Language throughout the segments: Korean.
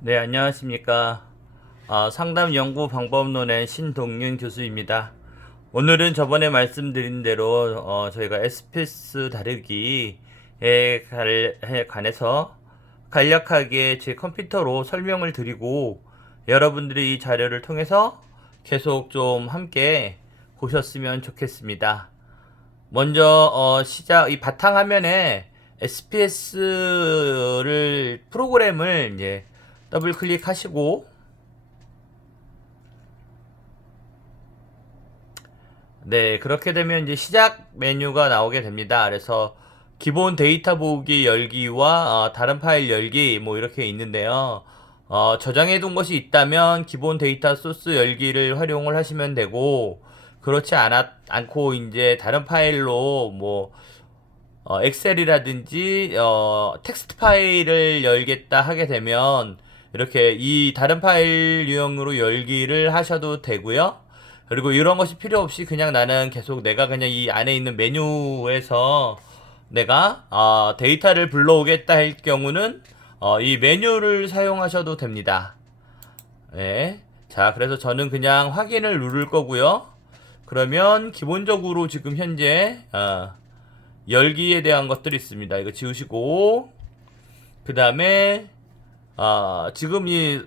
네, 안녕하십니까. 상담 연구 방법론의 신동윤 교수입니다. 오늘은 저번에 말씀드린 대로 저희가 SPS 다루기에 관해서 간략하게 제 컴퓨터로 설명을 드리고 여러분들이 이 자료를 통해서 계속 좀 함께 보셨으면 좋겠습니다. 먼저 이 바탕화면에 SPS를 프로그램을 이제 더블 클릭하시고, 네, 그렇게 되면 이제 시작 메뉴가 나오게 됩니다. 그래서 기본 데이터 보기 열기와 다른 파일 열기 뭐 이렇게 있는데요. 저장해 둔 것이 있다면 기본 데이터 소스 열기를 활용을 하시면 되고, 그렇지 않고 이제 다른 파일로 뭐 엑셀이라든지 텍스트 파일을 열겠다 하게 되면 이렇게 이 다른 파일 유형으로 열기를 하셔도 되고요. 그리고 이런 것이 필요 없이 그냥 나는 계속 내가 그냥 이 안에 있는 메뉴에서 내가 데이터를 불러오겠다 할 경우는 이 메뉴를 사용하셔도 됩니다. 네. 자, 그래서 저는 그냥 확인을 누를 거고요. 그러면 기본적으로 지금 현재 열기에 대한 것들이 있습니다. 이거 지우시고, 그 다음에 지금 이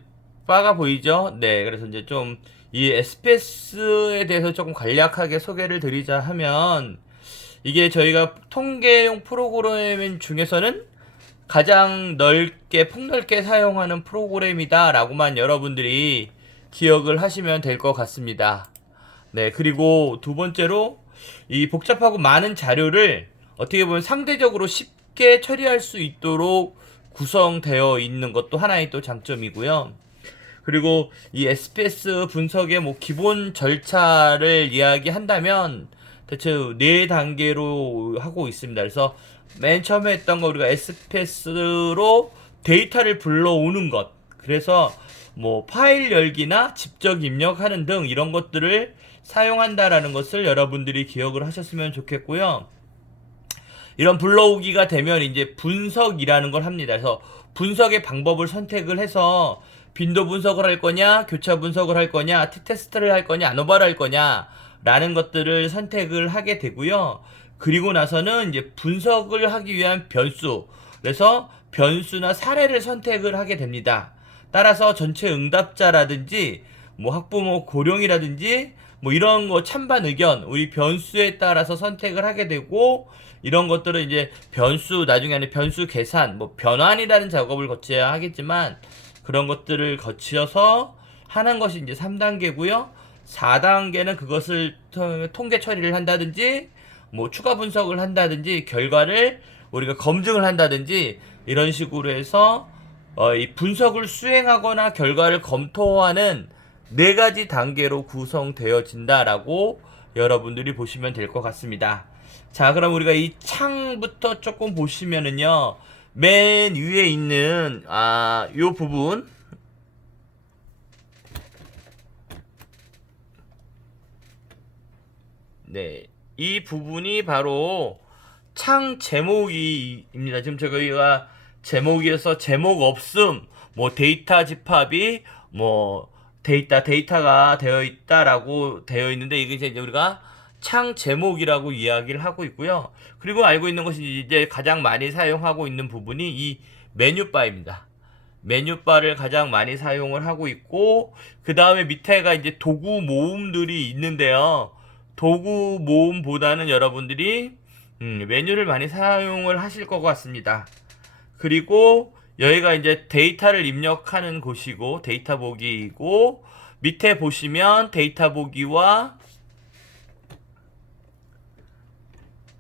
바가 보이죠? 네, 그래서 이제 좀 이 SPS에 대해서 조금 간략하게 소개를 드리자 하면, 이게 저희가 통계용 프로그램 중에서는 가장 폭넓게 사용하는 프로그램이다 라고만 여러분들이 기억을 하시면 될 것 같습니다. 네, 그리고 두 번째로 이 복잡하고 많은 자료를 어떻게 보면 상대적으로 쉽게 처리할 수 있도록 구성되어 있는 것도 하나의 또 장점이고요. 그리고 이 SPS 분석의 뭐 기본 절차를 이야기한다면 대체 네 단계로 하고 있습니다. 그래서 맨 처음에 했던 거 우리가 SPS로 데이터를 불러오는 것. 그래서 뭐 파일 열기나 직접 입력하는 등 이런 것들을 사용한다라는 것을 여러분들이 기억을 하셨으면 좋겠고요. 이런 불러오기가 되면 이제 분석이라는 걸 합니다. 그래서 분석의 방법을 선택을 해서 빈도 분석을 할 거냐, 교차 분석을 할 거냐, t-테스트를 할 거냐, 아노바를 할 거냐 라는 것들을 선택을 하게 되고요. 그리고 나서는 이제 분석을 하기 위한 변수, 그래서 변수나 사례를 선택을 하게 됩니다. 따라서 전체 응답자라든지 뭐 학부모 고령이라든지 뭐 이런 거 찬반 의견 우리 변수에 따라서 선택을 하게 되고, 이런 것들은 이제 변수 나중에는 변수 계산 뭐 변환이라는 작업을 거쳐야 하겠지만 그런 것들을 거쳐서 하는 것이 이제 3단계고요. 4단계는 그것을 통계 처리를 한다든지 뭐 추가 분석을 한다든지 결과를 우리가 검증을 한다든지 이런 식으로 해서 이 분석을 수행하거나 결과를 검토하는 네 가지 단계로 구성되어진다라고 여러분들이 보시면 될 것 같습니다. 자, 그럼 우리가 이 창부터 조금 보시면은요, 맨 위에 있는 요 부분, 네, 이 부분이 바로 창 제목입니다. 지금 저희가 제목에서 제목 없음, 뭐 데이터 집합이 뭐 데이터가 되어 있다라고 되어 있는데, 이게 이제 우리가 창 제목이라고 이야기를 하고 있고요. 그리고 알고 있는 것이 이제 가장 많이 사용하고 있는 부분이 이 메뉴바입니다. 메뉴바를 가장 많이 사용을 하고 있고, 그 다음에 밑에가 이제 도구 모음들이 있는데요. 도구 모음보다는 여러분들이 메뉴를 많이 사용을 하실 것 같습니다. 그리고 여기가 이제 데이터를 입력하는 곳이고 데이터 보기이고, 밑에 보시면 데이터 보기와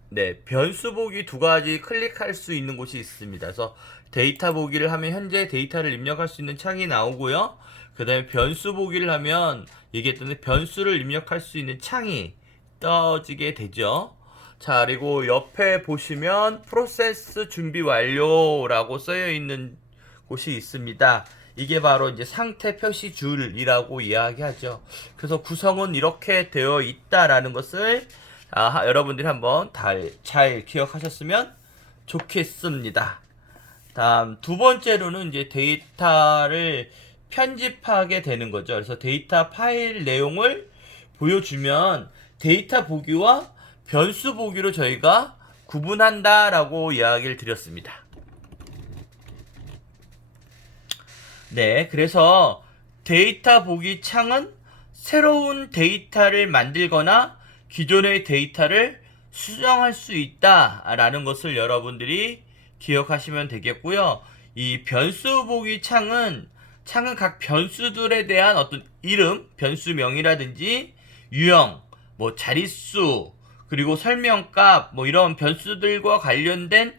네, 변수 보기 두 가지 클릭할 수 있는 곳이 있습니다. 그래서 데이터 보기를 하면 현재 데이터를 입력할 수 있는 창이 나오고요. 그 다음에 변수 보기를 하면 얘기했던 변수를 입력할 수 있는 창이 떠지게 되죠. 자, 그리고 옆에 보시면 프로세스 준비 완료라고 쓰여 있는 곳이 있습니다. 이게 바로 이제 상태 표시 줄이라고 이야기하죠. 그래서 구성은 이렇게 되어 있다라는 것을 여러분들이 한번 잘 기억하셨으면 좋겠습니다. 다음 두 번째로는 이제 데이터를 편집하게 되는 거죠. 그래서 데이터 파일 내용을 보여주면 데이터 보기와 변수 보기로 저희가 구분한다라고 이야기를 드렸습니다. 네, 그래서 데이터 보기 창은 새로운 데이터를 만들거나 기존의 데이터를 수정할 수 있다라는 것을 여러분들이 기억하시면 되겠고요. 이 변수 보기 창은 각 변수들에 대한 어떤 이름, 변수명이라든지 유형, 뭐 자릿수, 그리고 설명값, 뭐 이런 변수들과 관련된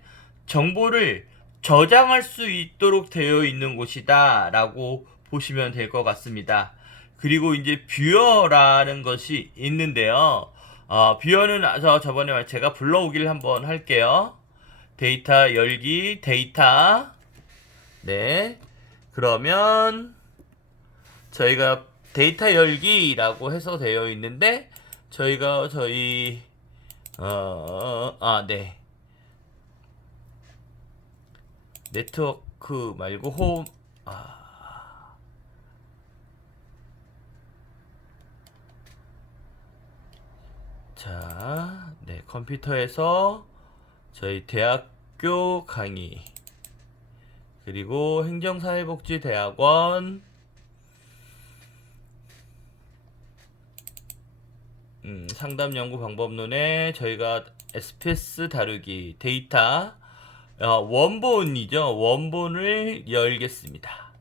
정보를 저장할 수 있도록 되어 있는 곳이다 라고 보시면 될 것 같습니다. 그리고 이제 뷰어라는 것이 있는데요. 뷰어는 저번에 제가 불러오기를 한번 할게요. 데이터 열기, 데이터. 네. 그러면 저희가 데이터 열기라고 해서 되어 있는데 저희가 네. 네트워크 말고 홈 자, 네, 컴퓨터에서 저희 대학교 강의 그리고 행정사회복지대학원 상담연구방법론에 저희가 SPS 다루기 데이터 원본이죠. 원본을 열겠습니다.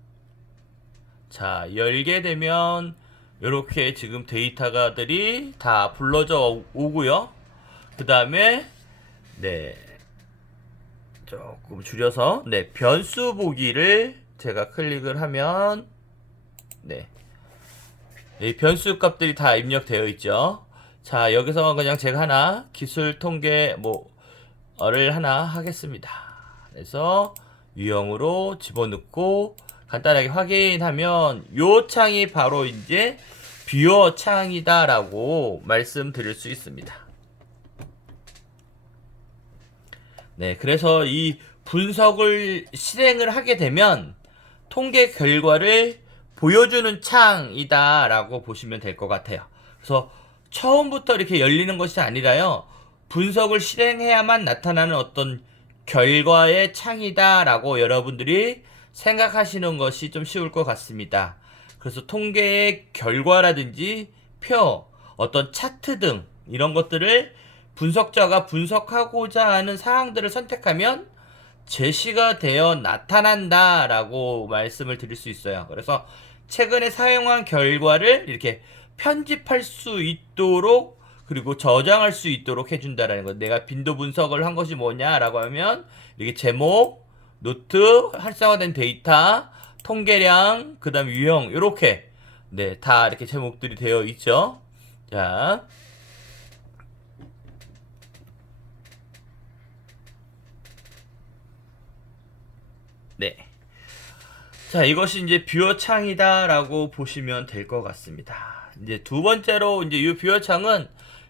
자, 열게 되면 이렇게 지금 데이터가들이 다 불러져 오고요. 그 다음에 네 조금 줄여서 네 변수 보기를 제가 클릭을 하면 네 이 변수 값들이 다 입력되어 있죠. 자, 여기서 그냥 제가 하나 기술 통계 뭐를 하나 하겠습니다. 그래서 유형으로 집어넣고 간단하게 확인하면 요 창이 바로 이제 뷰어 창이다라고 말씀드릴 수 있습니다. 네, 그래서 이 분석을 실행을 하게 되면 통계 결과를 보여주는 창이다라고 보시면 될 것 같아요. 그래서 처음부터 이렇게 열리는 것이 아니라요. 분석을 실행해야만 나타나는 어떤 결과의 창이다라고 여러분들이 생각하시는 것이 좀 쉬울 것 같습니다. 그래서 통계의 결과라든지 표, 어떤 차트 등 이런 것들을 분석자가 분석하고자 하는 사항들을 선택하면 제시가 되어 나타난다라고 말씀을 드릴 수 있어요. 그래서 최근에 사용한 결과를 이렇게 편집할 수 있도록 그리고 저장할 수 있도록 해준다라는 것. 내가 빈도 분석을 한 것이 뭐냐라고 하면 이렇게 제목, 노트, 활성화된 데이터, 통계량, 그 다음 유형 이렇게 네, 다 이렇게 제목들이 되어 있죠. 자, 네. 자, 이것이 이제 뷰어 창이다라고 보시면 될 것 같습니다. 이제 두 번째로 이제 이 뷰어 창은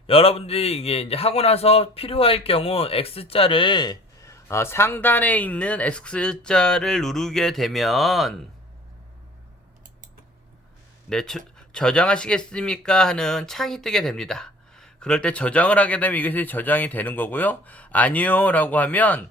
여러분들이 이게 이제 하고 나서 필요할 경우 X자를 상단에 있는 X자를 누르게 되면 네, 저장하시겠습니까? 하는 창이 뜨게 됩니다. 그럴 때 저장을 하게 되면 이것이 저장이 되는 거고요. 아니요 라고 하면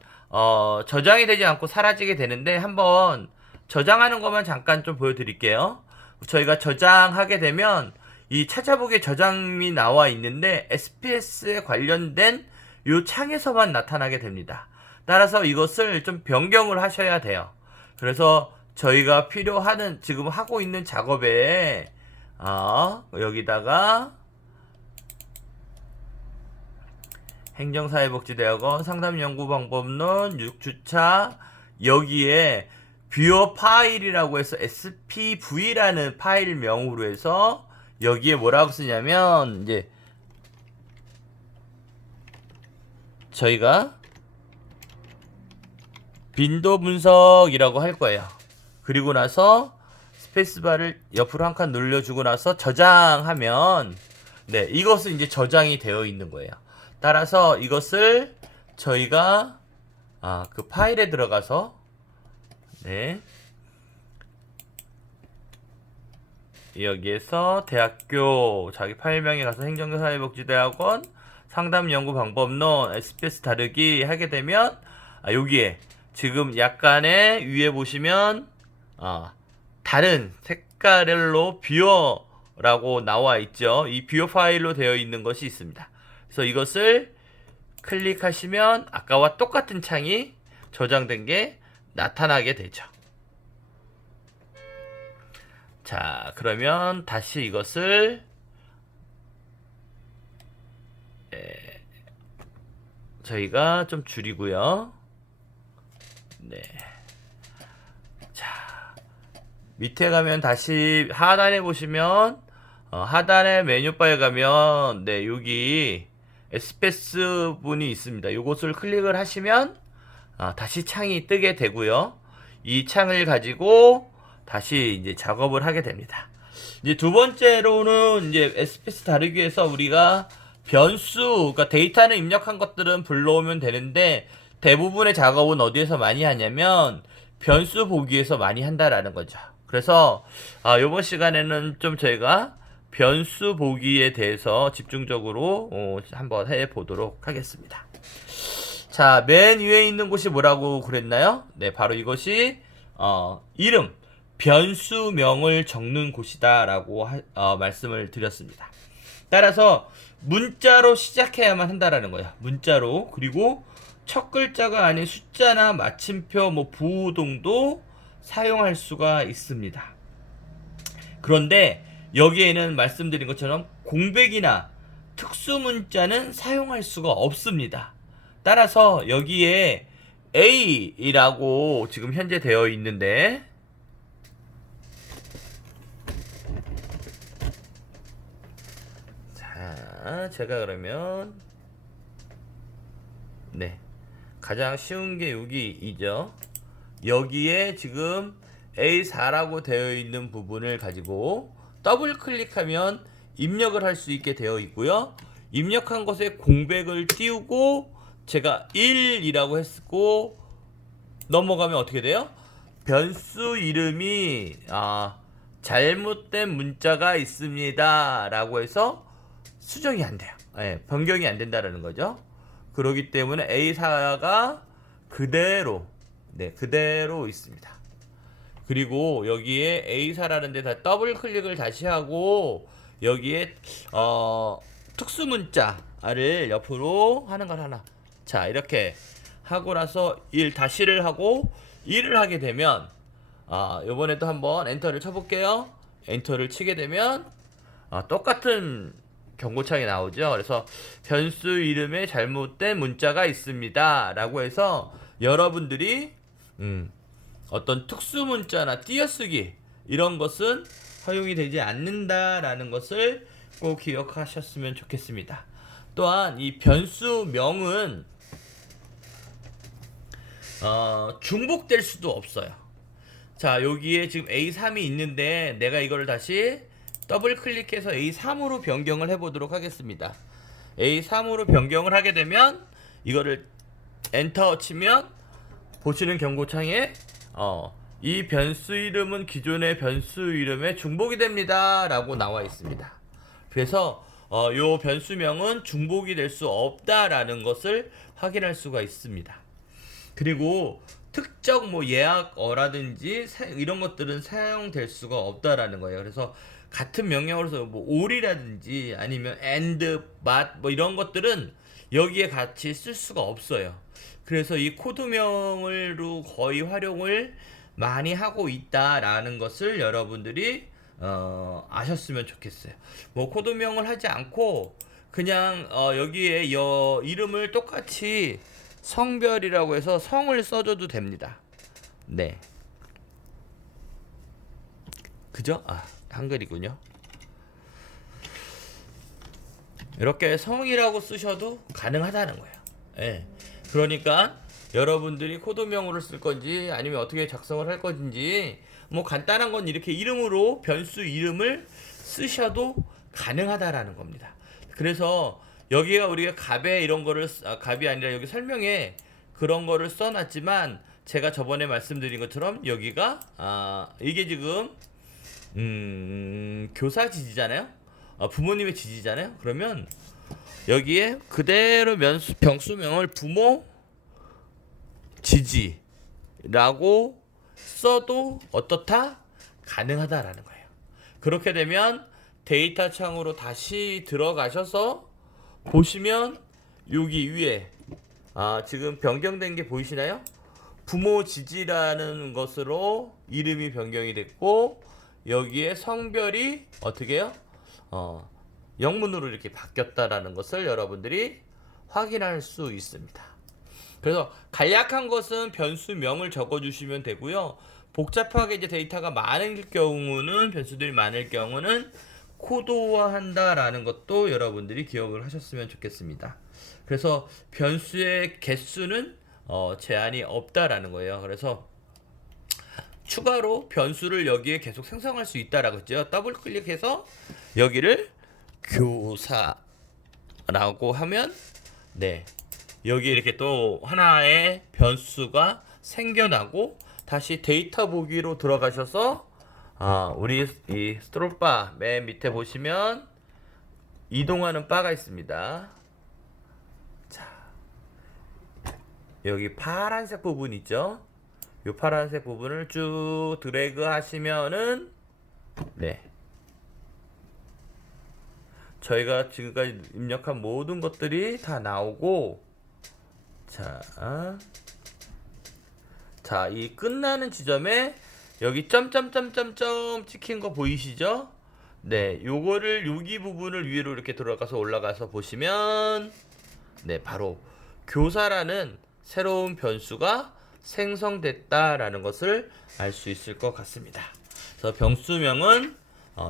저장이 되지 않고 사라지게 되는데 한번 저장하는 것만 잠깐 좀 보여드릴게요. 저희가 저장하게 되면 이 찾아보기 저장이 나와 있는데 SPS에 관련된 이 창에서만 나타나게 됩니다. 따라서 이것을 좀 변경을 하셔야 돼요. 그래서 저희가 필요하는 지금 하고 있는 작업에 여기다가 행정사회복지대학원 상담연구방법론 6주차 여기에 뷰어 파일이라고 해서 SPV라는 파일명으로 해서 여기에 뭐라고 쓰냐면 이제 저희가 빈도 분석이라고 할 거예요. 그리고 나서 스페이스바를 옆으로 한 칸 눌러주고 나서 저장하면 네, 이것은 이제 저장이 되어 있는 거예요. 따라서 이것을 저희가 그 파일에 들어가서 네. 여기에서 대학교 자기 파일명에 가서 행정사회복지대학원 상담연구방법론 SPS 다르기 하게 되면 여기에 지금 약간의 위에 보시면 다른 색깔로 뷰어라고 나와 있죠. 이 뷰어 파일로 되어 있는 것이 있습니다. 그래서 이것을 클릭하시면 아까와 똑같은 창이 저장된 게 나타나게 되죠. 자, 그러면 다시 이것을 저희가 좀 줄이고요. 네. 자, 밑에 가면 다시 하단에 보시면 하단에 메뉴바에 가면 네, 여기 SPS 분이 있습니다. 이것을 클릭을 하시면 다시 창이 뜨게 되고요. 이 창을 가지고 다시 이제 작업을 하게 됩니다. 이제 두 번째로는 이제 SPS 다루기 위해서 우리가 변수, 그러니까 데이터를 입력한 것들은 불러오면 되는데 대부분의 작업은 어디에서 많이 하냐면 변수 보기에서 많이 한다라는 거죠. 그래서 이번 시간에는 좀 저희가 변수 보기에 대해서 집중적으로 한번 해 보도록 하겠습니다. 자, 맨 위에 있는 곳이 뭐라고 그랬나요? 네, 바로 이것이 이름, 변수명을 적는 곳이다 라고 말씀을 드렸습니다. 따라서 문자로 시작해야만 한다라는 거예요. 문자로. 그리고 첫 글자가 아닌 숫자나 마침표, 부호동도 사용할 수가 있습니다. 그런데 여기에는 말씀드린 것처럼 공백이나 특수문자는 사용할 수가 없습니다. 따라서 여기에 A라고 지금 현재 되어 있는데 자, 제가 그러면 네, 가장 쉬운 게 여기이죠. 여기에 지금 A4라고 되어 있는 부분을 가지고 더블 클릭하면 입력을 할 수 있게 되어 있고요. 입력한 것에 공백을 띄우고 제가 1이라고 했고 넘어가면 어떻게 돼요? 변수 이름이 잘못된 문자가 있습니다 라고 해서 수정이 안 돼요. 변경이 안 된다라는 거죠. 그렇기 때문에 A4가 그대로 그대로 있습니다. 그리고 여기에 A4라는 데다 더블 클릭을 다시 하고 여기에 특수문자를 옆으로 하는 걸 하나. 자, 이렇게 하고 나서 1 다시를 하고 1을 하게 되면 요번에도 한번 엔터를 쳐볼게요. 엔터를 치게 되면 똑같은 경고창이 나오죠. 그래서 변수 이름에 잘못된 문자가 있습니다 라고 해서 여러분들이 어떤 특수 문자나 띄어쓰기 이런 것은 허용이 되지 않는다라는 것을 꼭 기억하셨으면 좋겠습니다. 또한 이 변수명은 중복될 수도 없어요. 자, 여기에 지금 A3이 있는데 내가 이거를 다시 더블 클릭해서 A3으로 변경을 해보도록 하겠습니다. A3으로 변경을 하게 되면 이거를 엔터 치면 보시는 경고창에 이 변수 이름은 기존의 변수 이름에 중복이 됩니다 라고 나와 있습니다. 그래서 요 변수명은 중복이 될 수 없다라는 것을 확인할 수가 있습니다. 그리고 특정 예약어라든지 이런 것들은 사용될 수가 없다라는 거예요. 그래서 같은 명령어로서 or이라든지 아니면 and, but 이런 것들은 여기에 같이 쓸 수가 없어요. 그래서 이 코드명으로 거의 활용을 많이 하고 있다라는 것을 여러분들이 아셨으면 좋겠어요. 코드명을 하지 않고 그냥 여기에 이름을 똑같이 성별이라고 해서 성을 써줘도 됩니다. 네. 그죠? 한글이군요. 이렇게 성이라고 쓰셔도 가능하다는 거예요. 예. 그러니까 여러분들이 코드명으로 쓸 건지 아니면 어떻게 작성을 할 건지 간단한 건 이렇게 이름으로 변수 이름을 쓰셔도 가능하다라는 겁니다. 그래서 여기가 우리가 값에 이런 거를 값이 아니라 여기 설명에 그런 거를 써놨지만 제가 저번에 말씀드린 것처럼 여기가 이게 지금 교사 지지잖아요. 부모님의 지지잖아요. 그러면 여기에 그대로 병수명을 부모 지지라고 써도 어떻다? 가능하다라는 거예요. 그렇게 되면 데이터 창으로 다시 들어가셔서 보시면 여기 위에 지금 변경된 게 보이시나요? 부모 지지라는 것으로 이름이 변경이 됐고 여기에 성별이 어떻게 해요? 영문으로 이렇게 바뀌었다라는 것을 여러분들이 확인할 수 있습니다. 그래서 간략한 것은 변수명을 적어주시면 되고요. 복잡하게 이제 데이터가 많은 경우는 변수들이 많을 경우는 코드화한다라는 것도 여러분들이 기억을 하셨으면 좋겠습니다. 그래서 변수의 개수는 제한이 없다라는 거예요. 그래서 추가로 변수를 여기에 계속 생성할 수 있다라고 했죠. 더블 클릭해서 여기를 교사라고 하면 여기 이렇게 또 하나의 변수가 생겨나고 다시 데이터 보기로 들어가셔서 우리 이 스크롤바 맨 밑에 보시면 이동하는 바가 있습니다. 자, 여기 파란색 부분 있죠? 이 파란색 부분을 쭉 드래그 하시면은 저희가 지금까지 입력한 모든 것들이 다 나오고 자, 이 끝나는 지점에 여기 점점점점점 찍힌 거 보이시죠? 요거를 여기 부분을 위로 이렇게 들어가서 올라가서 보시면 바로 교사라는 새로운 변수가 생성됐다라는 것을 알 수 있을 것 같습니다. 그래서 변수명은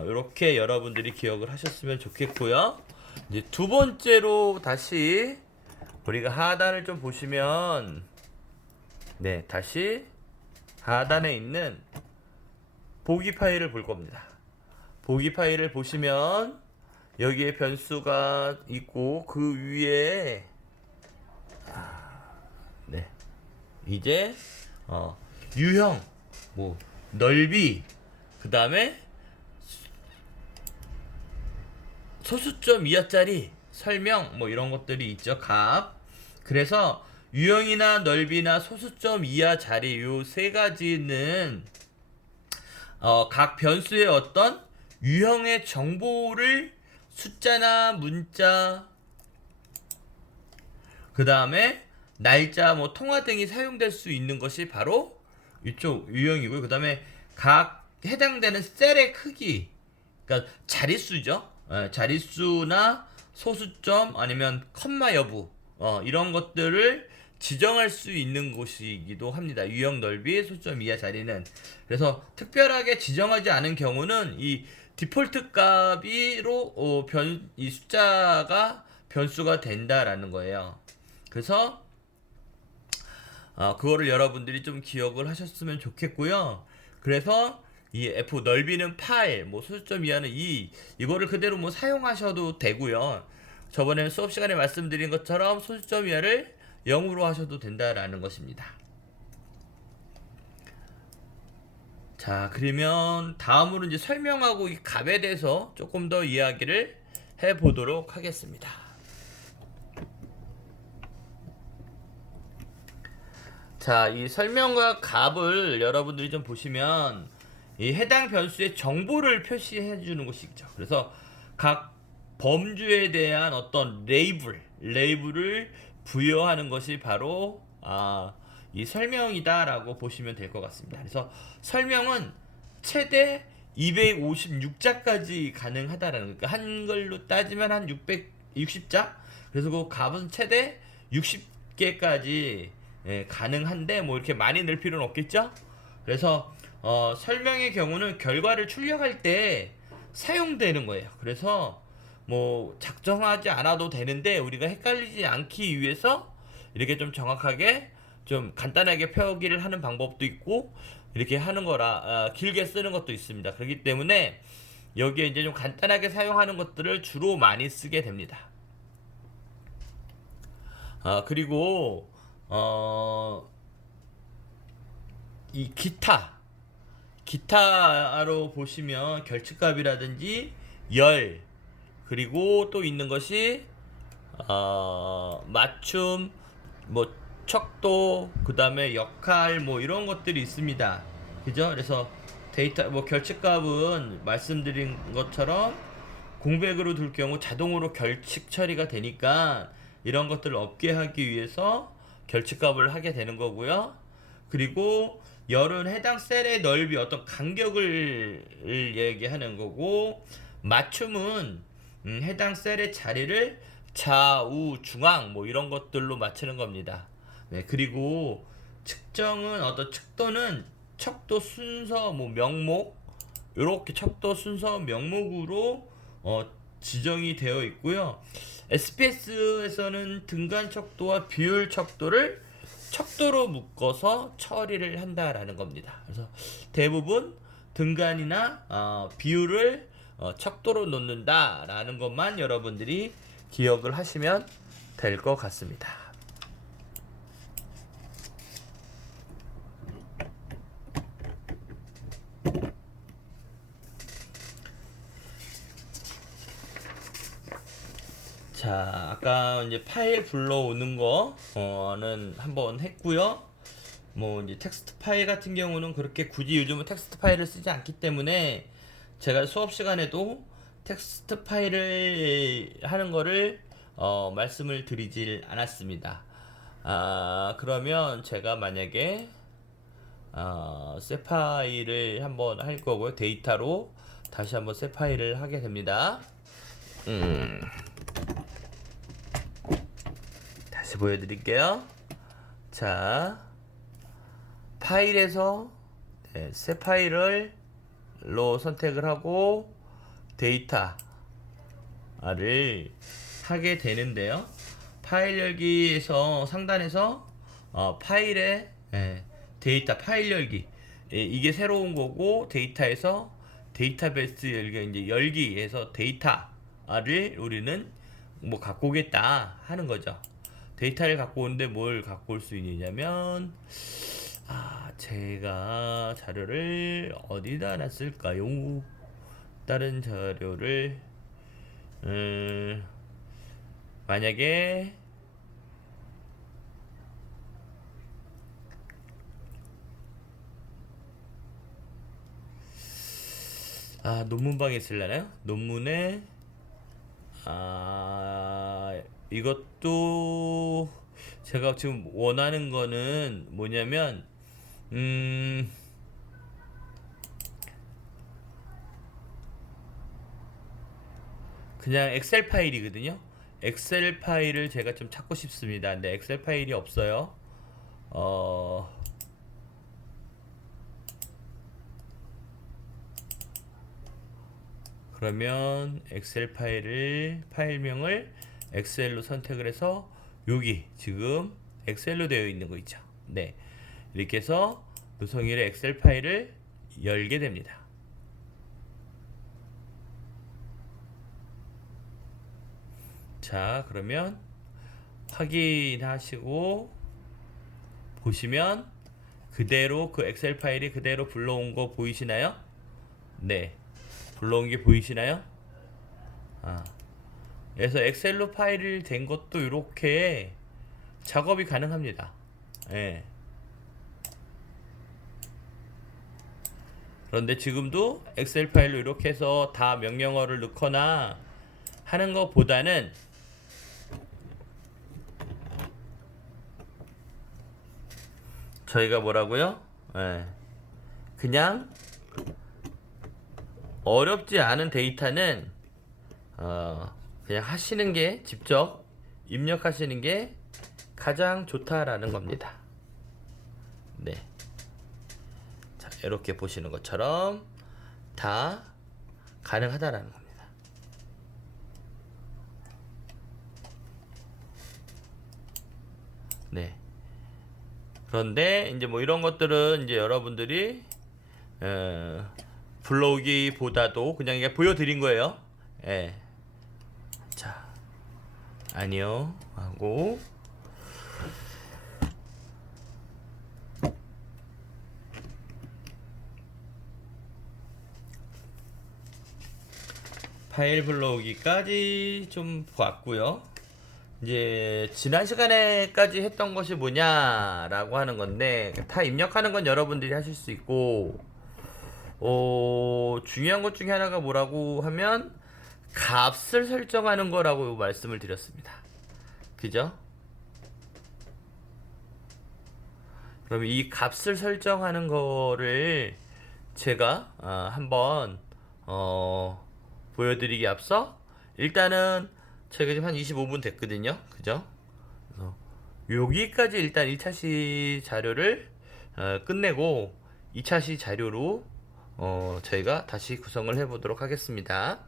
이렇게 여러분들이 기억을 하셨으면 좋겠고요. 이제 두 번째로 다시 우리가 하단을 좀 보시면 다시 하단에 있는 보기 파일을 볼 겁니다. 보기 파일을 보시면 여기에 변수가 있고 그 위에 이제 유형, 넓이, 그 다음에 소수점 이하짜리 설명 이런 것들이 있죠. 값. 그래서 유형이나 넓이나 소수점 이하 자리 요 세 가지는 각 변수의 어떤 유형의 정보를 숫자나 문자 그 다음에 날짜 통화 등이 사용될 수 있는 것이 바로 이쪽 유형이고요. 그 다음에 각 해당되는 셀의 크기, 그러니까 자릿수죠. 자릿수나 소수점 아니면 컴마 여부 이런 것들을 지정할 수 있는 곳이기도 합니다. 유형 넓이, 소수점 이하 자리는. 그래서 특별하게 지정하지 않은 경우는 이 디폴트 값으로 이 숫자가 변수가 된다라는 거예요. 그래서 그거를 여러분들이 좀 기억을 하셨으면 좋겠고요. 그래서 이 F 넓이는 8, 소수점 이하는 2, 이거를 그대로 사용하셔도 되고요. 저번에 수업 시간에 말씀드린 것처럼 소수점 이하를 0으로 하셔도 된다라는 것입니다. 자, 그러면 다음으로 이제 설명하고 이 값에 대해서 조금 더 이야기를 해보도록 하겠습니다. 자, 이 설명과 값을 여러분들이 좀 보시면 이 해당 변수의 정보를 표시해 주는 것이 있죠. 그래서 각 범주에 대한 어떤 레이블을 부여하는 것이 바로 이 설명이다라고 보시면 될 것 같습니다. 그래서 설명은 최대 256자까지 가능하다라는, 그러니까 한글로 따지면 한 660자. 그래서 그 값은 최대 60개까지 가능한데 이렇게 많이 낼 필요는 없겠죠? 그래서 설명의 경우는 결과를 출력할 때 사용되는 거예요. 그래서 작정하지 않아도 되는데 우리가 헷갈리지 않기 위해서 이렇게 좀 정확하게 좀 간단하게 표기를 하는 방법도 있고 이렇게 하는 거라 길게 쓰는 것도 있습니다. 그렇기 때문에 여기에 이제 좀 간단하게 사용하는 것들을 주로 많이 쓰게 됩니다. 그리고 이 기타로 보시면 결측값이라든지 열, 그리고 또 있는 것이 맞춤, 뭐 척도, 그 다음에 역할, 뭐 이런 것들이 있습니다. 그죠? 그래서 데이터 뭐 결측값은 말씀드린 것처럼 공백으로 둘 경우 자동으로 결측 처리가 되니까 이런 것들을 없게 하기 위해서 결측값을 하게 되는 거고요. 그리고 열은 해당 셀의 넓이, 어떤 간격을 얘기하는 거고, 맞춤은 해당 셀의 자리를 좌우 중앙 뭐 이런 것들로 맞추는 겁니다. 네, 그리고 측정은 어떤 척도는 척도 순서 뭐 명목, 이렇게 척도 순서 명목으로 지정이 되어 있고요. SPS에서는 등간 척도와 비율 척도를 척도로 묶어서 처리를 한다라는 겁니다. 그래서 대부분 등간이나 비율을 척도로 놓는다라는 것만 여러분들이 기억을 하시면 될 것 같습니다. 자, 아까 이제 파일 불러오는 거는 한번 했고요. 뭐 이제 텍스트 파일 같은 경우는 그렇게 굳이 요즘은 텍스트 파일을 쓰지 않기 때문에 제가 수업 시간에도 텍스트 파일을 하는 거를 말씀을 드리질 않았습니다. 그러면 제가 만약에 새 파일을 한번 할 거고요. 데이터로 다시 한번 새 파일을 하게 됩니다. 다시 보여드릴게요. 자, 파일에서 새 파일을 선택을 하고 데이터를 하게 되는데요. 파일 열기에서 상단에서 파일에 데이터 파일 열기, 이게 새로운 거고, 데이터에서 데이터베이스 열기, 이제 열기에서 데이터를 우리는 뭐 갖고 오겠다 하는 거죠. 데이터를 갖고 오는데 뭘 갖고 올 수 있느냐면, 제가 자료를 어디다 놨을까요? 다른 자료를 만약에 논문방에 쓰려나요? 논문에 이것도 제가 지금 원하는 거는 뭐냐면 그냥 엑셀 파일이거든요. 엑셀 파일을 제가 좀 찾고 싶습니다. 근데 엑셀 파일이 없어요. 그러면 엑셀 파일명을 엑셀로 선택을 해서 여기 지금 엑셀로 되어 있는 거 있죠. 네, 이렇게 해서 노성일의 엑셀 파일을 열게 됩니다. 자, 그러면 확인하시고 보시면 그대로 그 엑셀 파일이 그대로 불러온 거 보이시나요? 네, 불러온 게 보이시나요? 그래서 엑셀로 파일을 된 것도 이렇게 작업이 가능합니다. 예. 그런데 지금도 엑셀 파일로 이렇게 해서 다 명령어를 넣거나 하는 것보다는 저희가 뭐라고요? 예. 그냥 어렵지 않은 데이터는 그냥 하시는 게, 직접 입력하시는 게 가장 좋다라는 겁니다. 네. 자, 이렇게 보시는 것처럼 다 가능하다라는 겁니다. 네. 그런데 이제 뭐 이런 것들은 이제 여러분들이 불러오기보다도 그냥 이게 보여드린 거예요. 예. 자, 아니요 하고 파일 불러오기까지 좀 봤고요. 이제 지난 시간에까지 했던 것이 뭐냐라고 하는 건데, 다 입력하는 건 여러분들이 하실 수 있고, 중요한 것 중에 하나가 뭐라고 하면 값을 설정하는 거라고 말씀을 드렸습니다. 그죠? 그럼 이 값을 설정하는 거를 제가 한번 보여드리기 앞서 일단은 제가 지금 한 25분 됐거든요. 그죠? 그래서 여기까지 일단 1차시 자료를 끝내고 2차시 자료로 저희가 다시 구성을 해 보도록 하겠습니다.